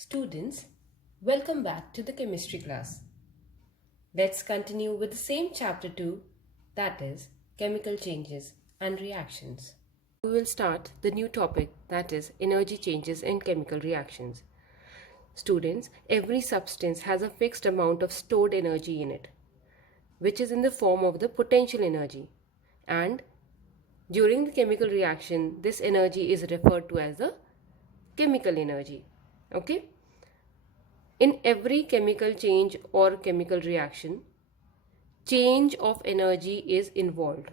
Students, welcome back to the chemistry class. Let's continue with the same chapter 2, that is chemical changes and reactions. We will start the new topic, that is energy changes in chemical reactions. Students, every substance has a fixed amount of stored energy in it, which is in the form of the potential energy. And during the chemical reaction, this energy is referred to as the chemical energy. Okay? In every chemical change or chemical reaction, change of energy is involved.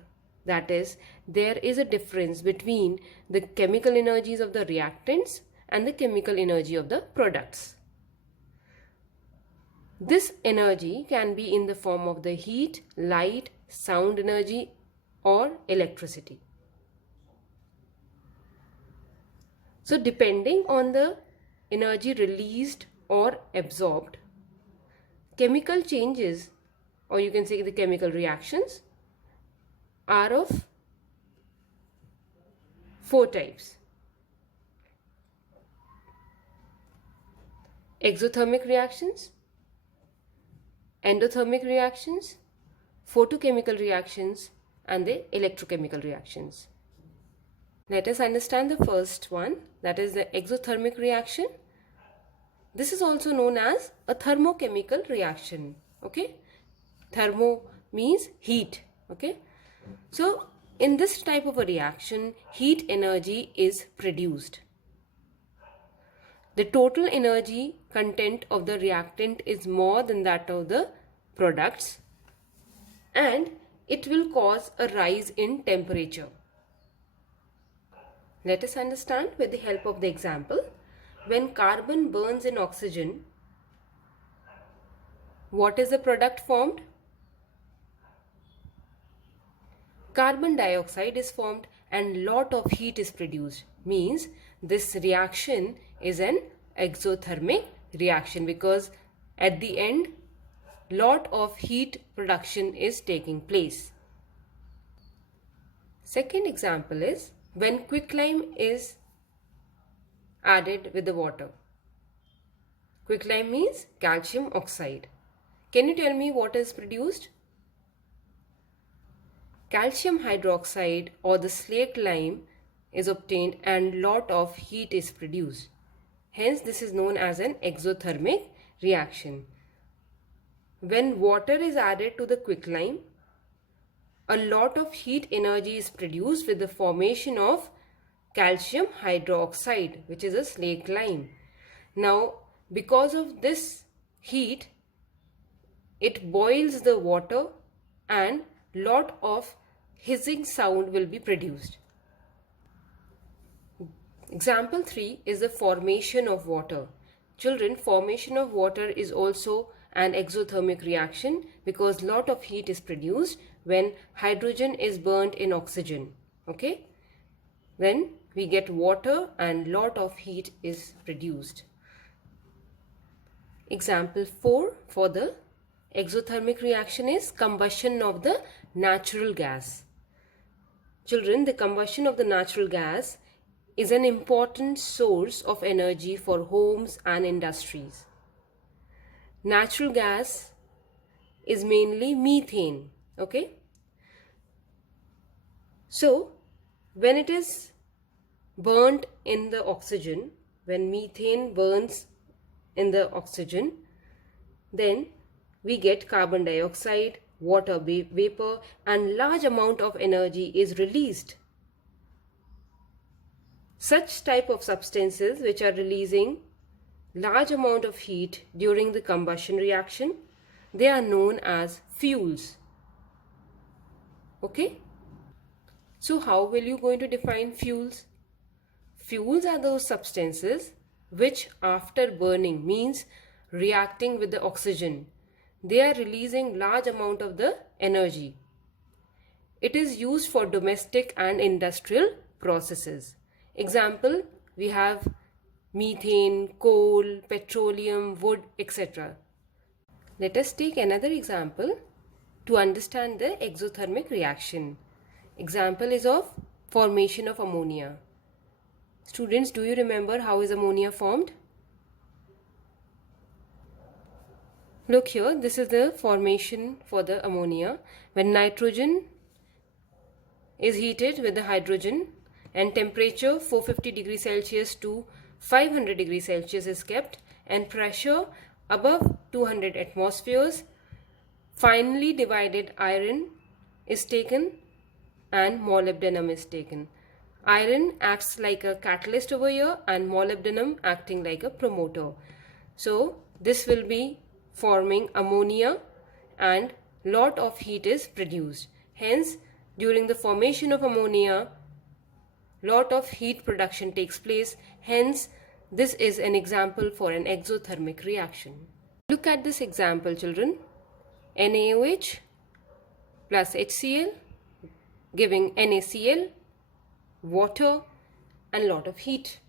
That is, there is a difference between the chemical energies of the reactants and the chemical energy of the products. This energy can be in the form of the heat, light, sound energy, or electricity. So, depending on the energy released or absorbed, chemical changes, or you can say the chemical reactions, are of 4 types. Exothermic reactions, endothermic reactions, photochemical reactions, and the electrochemical reactions. Let us understand the first one, that is the exothermic reaction. This is also known as a thermochemical reaction. Okay, thermo means heat. Okay, so in this type of a reaction, heat energy is produced. The total energy content of the reactant is more than that of the products, and it will cause a rise in temperature. Let us understand with the help of the example. When carbon burns in oxygen, what is the product formed? Carbon dioxide is formed and lot of heat is produced. Means this reaction is an exothermic reaction because at the end lot of heat production is taking place. Second example is when quicklime is added with the water. Quicklime means calcium oxide. Can you tell me what is produced? Calcium hydroxide or the slaked lime is obtained and lot of heat is produced. Hence, this is known as an exothermic reaction. When water is added to the quicklime, a lot of heat energy is produced with the formation of calcium hydroxide, which is a slaked lime. Now, because of this heat, it boils the water and lot of hissing sound will be produced. Example 3 is the formation of water. Children, formation of water is also an exothermic reaction because lot of heat is produced when hydrogen is burnt in oxygen. Okay? Then we get water and lot of heat is produced. Example 4 for the exothermic reaction is combustion of the natural gas. Children, the combustion of the natural gas is an important source of energy for homes and industries. Natural gas is mainly methane. Okay? So, when it is burnt in the oxygen, when methane burns in the oxygen, then we get carbon dioxide, water vapor, and large amount of energy is released. Such type of substances which are releasing large amount of heat during the combustion reaction, they are known as fuels. Okay? So how will you going to define fuels? Fuels are those substances which after burning, means reacting with the oxygen, they are releasing large amount of the energy. It is used for domestic and industrial processes. Example, we have methane, coal, petroleum, wood, etc. Let us take another example to understand the exothermic reaction. Example is of formation of ammonia. Students, do you remember how is ammonia formed? Look here, this is the formation for the ammonia. When nitrogen is heated with the hydrogen and temperature 450 degrees Celsius to 500 degrees Celsius is kept and pressure above 200 atmospheres, finely divided iron is taken and molybdenum is taken. Iron acts like a catalyst over here and molybdenum acting like a promoter. So this will be forming ammonia and lot of heat is produced. Hence, during the formation of ammonia, lot of heat production takes place. Hence, this is an example for an exothermic reaction. Look at this example, children. NaOH plus HCl giving NaCl, water and lot of heat.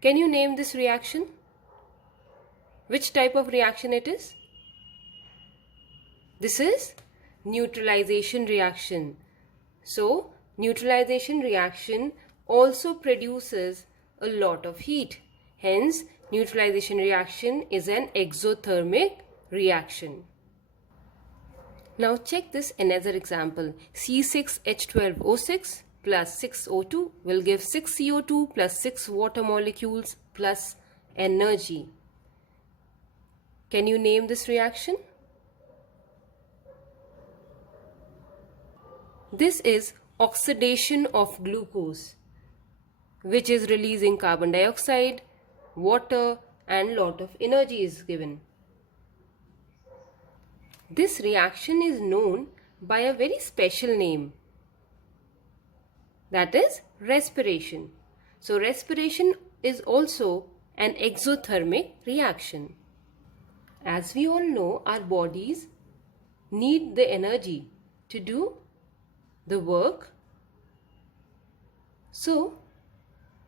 Can you name this reaction? Which type of reaction it is? This is neutralization reaction. So, neutralization reaction also produces a lot of heat. Hence, neutralization reaction is an exothermic reaction. Now check this another example. C6H12O6 plus 6O2 will give 6 CO2 plus 6 water molecules plus energy. Can you name this reaction? This is oxidation of glucose, which is releasing carbon dioxide, water and lot of energy is given. This reaction is known by a very special name, that is respiration. So respiration is also an exothermic reaction. As we all know, our bodies need the energy to do the work. So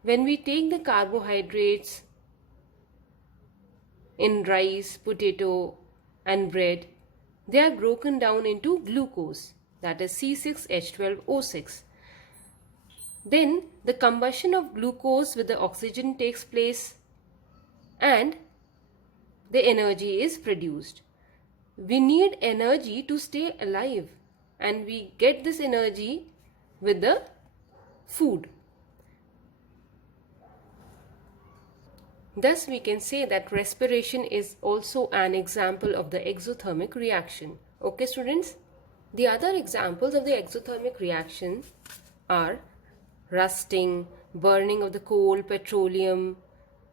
when we take the carbohydrates in rice, potato and bread, they are broken down into glucose, that is C6H12O6. Then the combustion of glucose with the oxygen takes place and the energy is produced. We need energy to stay alive and we get this energy with the food. Thus, we can say that respiration is also an example of the exothermic reaction. Okay, students? The other examples of the exothermic reaction are rusting, burning of the coal, petroleum,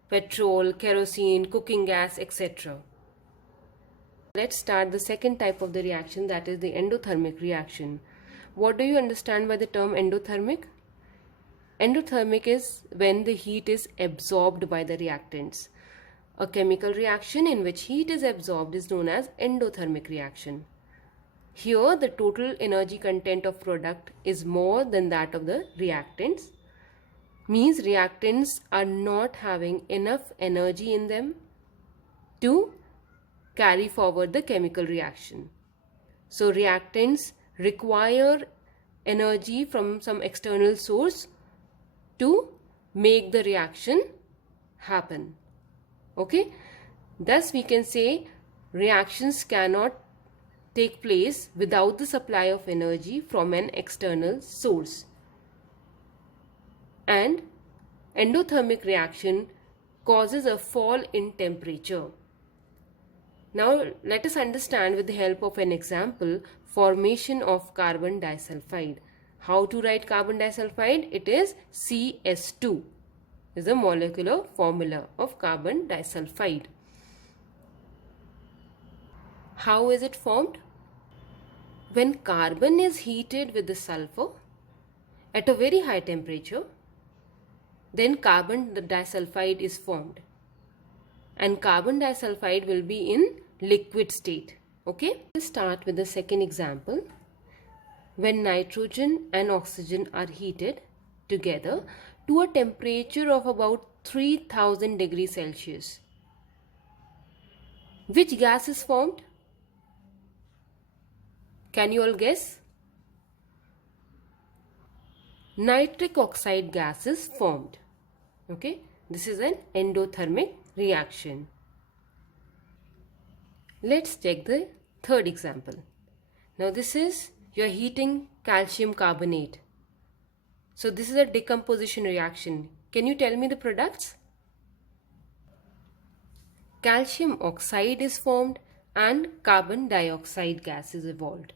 petrol, kerosene, cooking gas, etc. Let's start the second type of the reaction, that is the endothermic reaction. What do you understand by the term endothermic? Endothermic is when the heat is absorbed by the reactants. A chemical reaction in which heat is absorbed is known as endothermic reaction. Here the total energy content of product is more than that of the reactants. Means reactants are not having enough energy in them to carry forward the chemical reaction. So reactants require energy from some external source to make the reaction happen. Okay, thus we can say reactions cannot take place without the supply of energy from an external source. And endothermic reaction causes a fall in temperature. Now let us understand with the help of an example formation of carbon disulfide. How to write carbon disulfide? It is CS2 is the molecular formula of carbon disulfide. How is it formed? When carbon is heated with the sulfur at a very high temperature, then carbon disulfide is formed. And carbon disulfide will be in liquid state. Okay? Let's start with the second example. When nitrogen and oxygen are heated together to a temperature of about 3000 degrees Celsius. Which gas is formed? Can you all guess? Nitric oxide gas is formed. Okay, this is an endothermic reaction. Let's check the third example. Now this is you're heating calcium carbonate. So this is a decomposition reaction. Can you tell me the products? Calcium oxide is formed and carbon dioxide gas is evolved.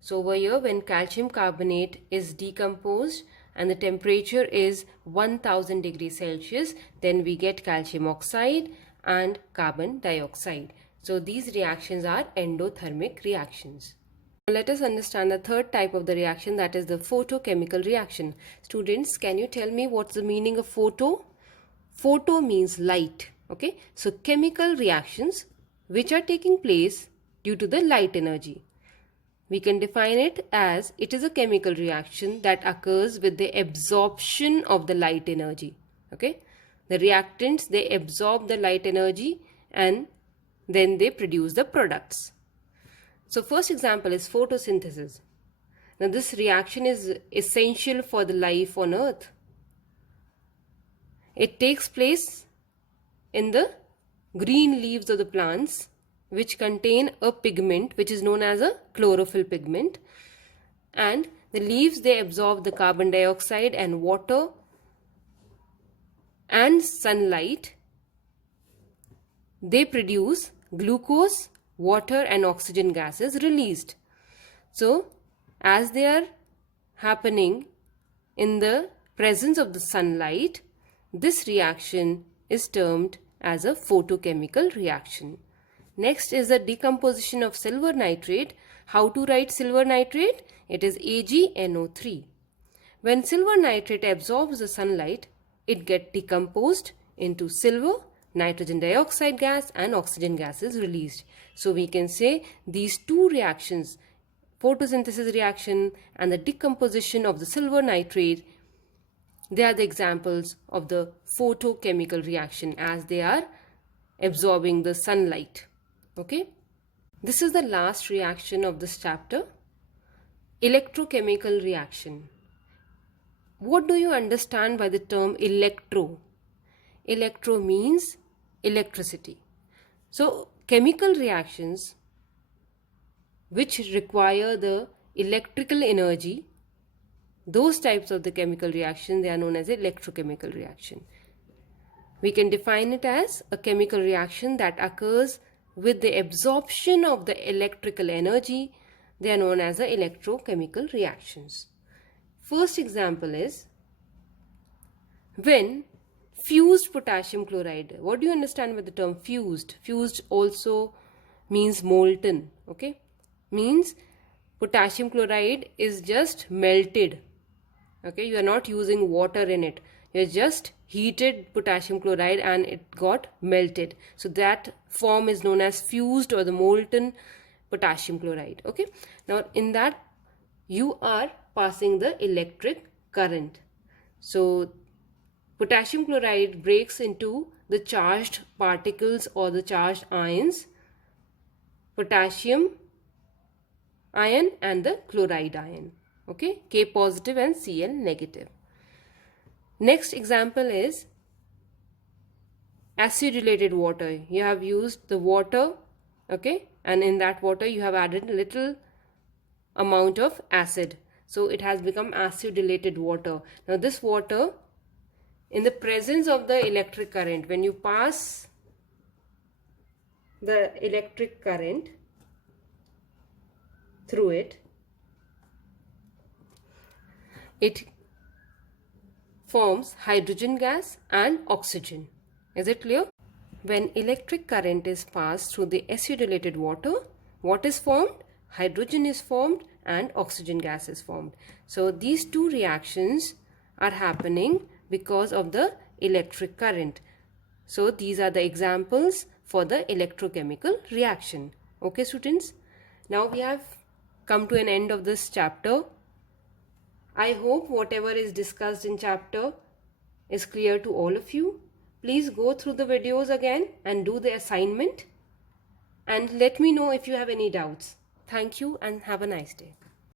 So over here, when calcium carbonate is decomposed and the temperature is 1000 degrees Celsius, then we get calcium oxide and carbon dioxide. So these reactions are endothermic reactions. Let us understand the third type of the reaction, that is the photochemical reaction. Students, can you tell me what's the meaning of photo? Photo means light. Okay, so chemical reactions which are taking place due to the light energy. We can define it as it is a chemical reaction that occurs with the absorption of the light energy. Okay, the reactants, they absorb the light energy and then they produce the products. So first example is photosynthesis. Now this reaction is essential for the life on earth. It takes place in the green leaves of the plants, which contain a pigment which is known as a chlorophyll pigment, and the leaves, they absorb the carbon dioxide and water and sunlight. They produce glucose, water and oxygen gases released. So as they are happening in the presence of the sunlight, this reaction is termed as a photochemical reaction. Next is the decomposition of silver nitrate. How to write silver nitrate? It is AgNO3. When silver nitrate absorbs the sunlight, it gets decomposed into silver, nitrogen dioxide gas and oxygen gas is released. So we can say these two reactions, photosynthesis reaction and the decomposition of the silver nitrate, they are the examples of the photochemical reaction as they are absorbing the sunlight. Okay, this is the last reaction of this chapter, electrochemical reaction. What do you understand by the term electro? Electro means electricity. So chemical reactions which require the electrical energy, those types of the chemical reaction, they are known as electrochemical reaction. We can define it as a chemical reaction that occurs with the absorption of the electrical energy. They are known as the electrochemical reactions. First example is when fused potassium chloride. What do you understand by the term fused? Fused also means molten. Okay, means potassium chloride is just melted. Okay, you are not using water in it. You just heated potassium chloride and it got melted. So that form is known as fused or the molten potassium chloride. Okay, now in that you are passing the electric current. So potassium chloride breaks into the charged particles or the charged ions, potassium ion and the chloride ion. Okay, K positive and Cl negative. Next example is acidulated water. You have used the water, okay, and in that water you have added a little amount of acid. So it has become acidulated water. Now this water, in the presence of the electric current, when you pass the electric current through it, it forms hydrogen gas and oxygen. Is it clear? When electric current is passed through the acidulated water, what is formed? Hydrogen is formed and oxygen gas is formed. So these two reactions are happening because of the electric current. So these are the examples for the electrochemical reaction. Okay students, now we have come to an end of this chapter. I hope whatever is discussed in chapter is clear to all of you. Please go through the videos again and do the assignment and let me know if you have any doubts. Thank you and have a nice day.